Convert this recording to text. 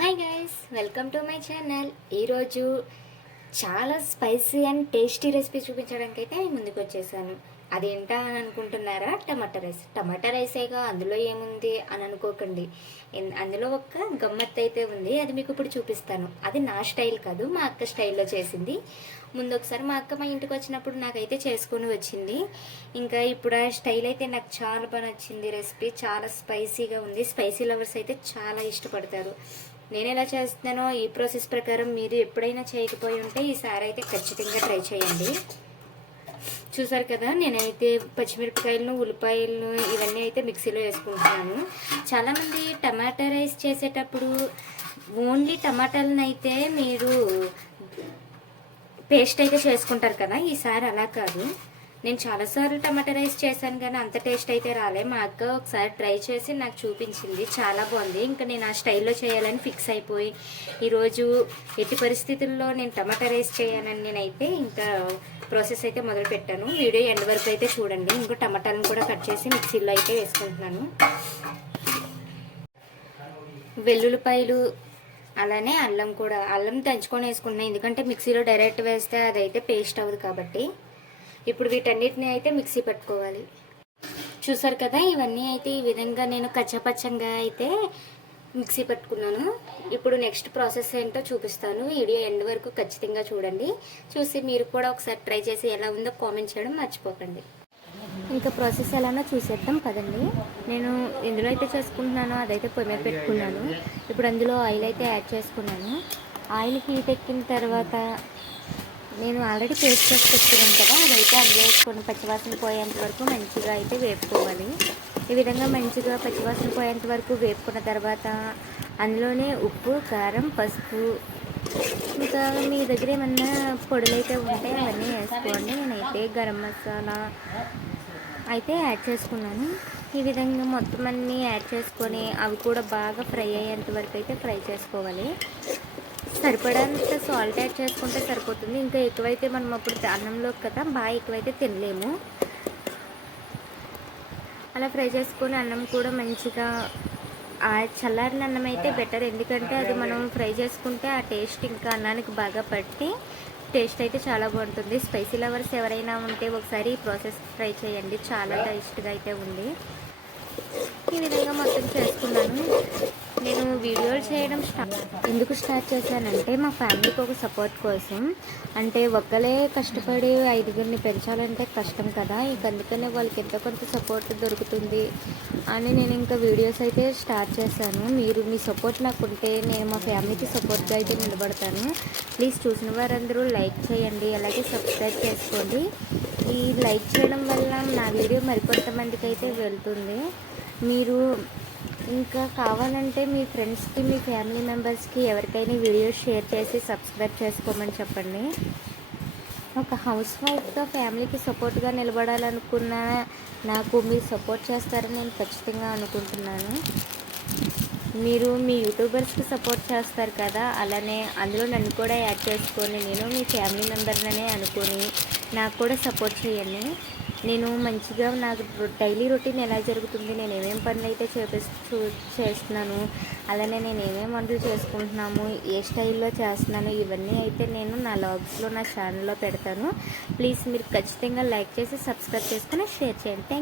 Hi guys, welcome to my channel. ఈరోజు చాలా spicy and tasty recipe చూపించడానికి అయితే నేను ముందుకు వచ్చేసాను. అదేంటా అని అనుకుంటున్నారా? టమాటా రైసేగా, అందులో ఏముంది అని అనుకోకండి. అందులో ఒక గమ్మత్తు అయితే ఉంది, అది మీకు ఇప్పుడు చూపిస్తాను. అది నా స్టైల్ కాదు, మా అక్క స్టైల్లో చేసింది. ముందు ఒకసారి మా అక్క మా ఇంటికి వచ్చినప్పుడు నాకైతే చేసుకొని వచ్చింది. ఇంకా ఇప్పుడు ఆ స్టైల్ అయితే నాకు చాలా బాగా నచ్చింది. రెసిపీ చాలా స్పైసీగా ఉంది. స్పైసీ లవర్స్ అయితే చాలా ఇష్టపడతారు. నేను ఎలా చేస్తున్నానో ఈ ప్రాసెస్ ప్రకారం మీరు ఎప్పుడైనా చేయకపోయి ఉంటే ఈసారి అయితే ఖచ్చితంగా ట్రై చేయండి. చూసారు కదా, నేనైతే పచ్చిమిరపకాయలను, ఉల్లిపాయలను ఇవన్నీ అయితే మిక్సీలో వేసుకుంటున్నాను. చాలామంది టమాటా రైస్ చేసేటప్పుడు ఓన్లీ టమాటాలను అయితే మీరు పేస్ట్ అయితే చేసుకుంటారు కదా. ఈసారి అలా కాదు. నేను చాలాసార్లు టమాటా రైస్ చేశాను కానీ అంత టేస్ట్ అయితే రాలే. మా అక్క ఒకసారి ట్రై చేసి నాకు చూపించింది, చాలా బాగుంది. ఇంకా నేను ఆ స్టైల్లో చేయాలని ఫిక్స్ అయిపోయి ఈరోజు ఎట్టి పరిస్థితుల్లో నేను టమాటా రైస్ చేయాలని నేనైతే ఇంకా ప్రాసెస్ అయితే మొదలు పెట్టాను. వీడియో ఎండ్ వరకు అయితే చూడండి. ఇంకో టమాటాలను కూడా కట్ చేసి మిక్సీలో అయితే వేసుకుంటున్నాను. వెల్లుల్లిపాయలు అలానే అల్లం దంచుకొని వేసుకుంటున్నాను, ఎందుకంటే మిక్సీలో డైరెక్ట్ వేస్తే అదైతే పేస్ట్ అవ్వదు కాబట్టి. ఇప్పుడు వీటన్నిటిని అయితే మిక్సీ పెట్టుకోవాలి. చూసారు కదా, ఇవన్నీ అయితే ఈ విధంగా నేను కచ్చపచ్చంగా అయితే మిక్సీ పెట్టుకున్నాను. ఇప్పుడు నెక్స్ట్ ప్రాసెస్ ఏంటో చూపిస్తాను. వీడియో ఎండ్ వరకు ఖచ్చితంగా చూడండి. చూసి మీరు కూడా ఒకసారి ట్రై చేసి ఎలా ఉందో కామెంట్ చేయడం మర్చిపోకండి. ఇంకా ప్రాసెస్ ఎలానో చూసేద్దాం పదండి. నేను ఎందులో అయితే చేసుకుంటున్నానో అదైతే పొయ్యి మీద పెట్టుకున్నాను. ఇప్పుడు అందులో ఆయిల్ అయితే యాడ్ చేసుకున్నాను. ఆయిల్ హీట్ ఎక్కిన తర్వాత నేను ఆల్రెడీ పేస్ట్ చేసి పెట్టుకున్నాను కదా, అదైతే అందులో వేసుకొని పచ్చివాసన పోయేంత వరకు మంచిగా అయితే వేపుకోవాలి. ఈ విధంగా మంచిగా పచ్చివాసన పోయేంత వరకు వేపుకున్న తర్వాత అందులోనే ఉప్పు, కారం, పసుపు, ఇంకా మీ దగ్గర ఏమన్నా పొడులు అయితే ఉంటే అవన్నీ వేసుకోండి. నేనైతే గరం మసాలా అయితే యాడ్ చేసుకున్నాను. ఈ విధంగా మొత్తం అన్నీ యాడ్ చేసుకొని అవి కూడా బాగా ఫ్రై అయ్యేంత వరకు అయితే ఫ్రై చేసుకోవాలి. సరిపడంత సాల్ట్ యాడ్ చేసుకుంటే సరిపోతుంది. ఇంకా ఎక్కువైతే మనం అప్పుడు అన్నంలో కదా బాగా ఎక్కువైతే తినలేము. అలా ఫ్రై చేసుకొని అన్నం కూడా మంచిగా చల్లారిన అన్నం అయితే బెటర్, ఎందుకంటే అది మనం ఫ్రై చేసుకుంటే ఆ టేస్ట్ ఇంకా అన్నానికి బాగా పట్టి టేస్ట్ అయితే చాలా బాగుంటుంది. స్పైసీ లవర్స్ ఎవరైనా ఉంటే ఒకసారి ఈ ప్రాసెస్ ట్రై చేయండి, చాలా టేస్ట్గా అయితే ఉంది. ఈ విధంగా మొత్తం చేసుకున్నాను. నేను వీడియోలు చేయడం ఎందుకు స్టార్ట్ చేశానంటే మా ఫ్యామిలీకి ఒక సపోర్ట్ కోసం. అంటే ఒక్కలే కష్టపడి 5గురిని పెంచాలంటే కష్టం కదా, ఇంక అందుకనే వాళ్ళకి ఎంతో కొంత సపోర్ట్ దొరుకుతుంది అని నేను ఇంకా వీడియోస్ అయితే స్టార్ట్ చేశాను. మీరు మీ సపోర్ట్ నాకు ఉంటే నేను మా ఫ్యామిలీకి సపోర్ట్గా అయితే నిలబడతాను. ప్లీజ్ చూసిన వారందరూ లైక్ చేయండి, అలాగే సబ్స్క్రైబ్ చేసుకోండి. ఈ లైక్ చేయడం వల్ల నా వీడియో మరికొంతమందికి అయితే వెళ్తుంది. మీరు ఇంకా కావాలంటే మీ ఫ్రెండ్స్కి, మీ ఫ్యామిలీ మెంబర్స్కి ఎవరికైనా వీడియోస్ షేర్ చేసి సబ్స్క్రైబ్ చేసుకోమని చెప్పండి. ఒక హౌస్ వైఫ్గా ఫ్యామిలీకి సపోర్ట్గా నిలబడాలనుకున్న నాకు మీరు సపోర్ట్ చేస్తారని నేను ఖచ్చితంగా అనుకుంటున్నాను. మీరు మీ యూట్యూబర్స్కి సపోర్ట్ చేస్తారు కదా, అలానే అందులో నన్ను కూడా యాడ్ చేసుకొని నేను మీ ఫ్యామిలీ మెంబర్ననే అనుకొని నాకు కూడా సపోర్ట్ చేయండి. నేను మంచిగా నాకు డైలీ రొటీన్ ఎలా జరుగుతుంది, నేను ఏమేమి పనులు అయితే చేస్తున్నాను, అలానే నేను ఏమేమి వంటలు చేసుకుంటున్నాము, ఏ స్టైల్లో చేస్తున్నాను, ఇవన్నీ అయితే నేను నా లాగ్స్లో, నా ఛానల్లో పెడతాను. ప్లీజ్ మీరు ఖచ్చితంగా లైక్ చేసి సబ్స్క్రైబ్ చేసుకొని షేర్ చేయండి. Thank you.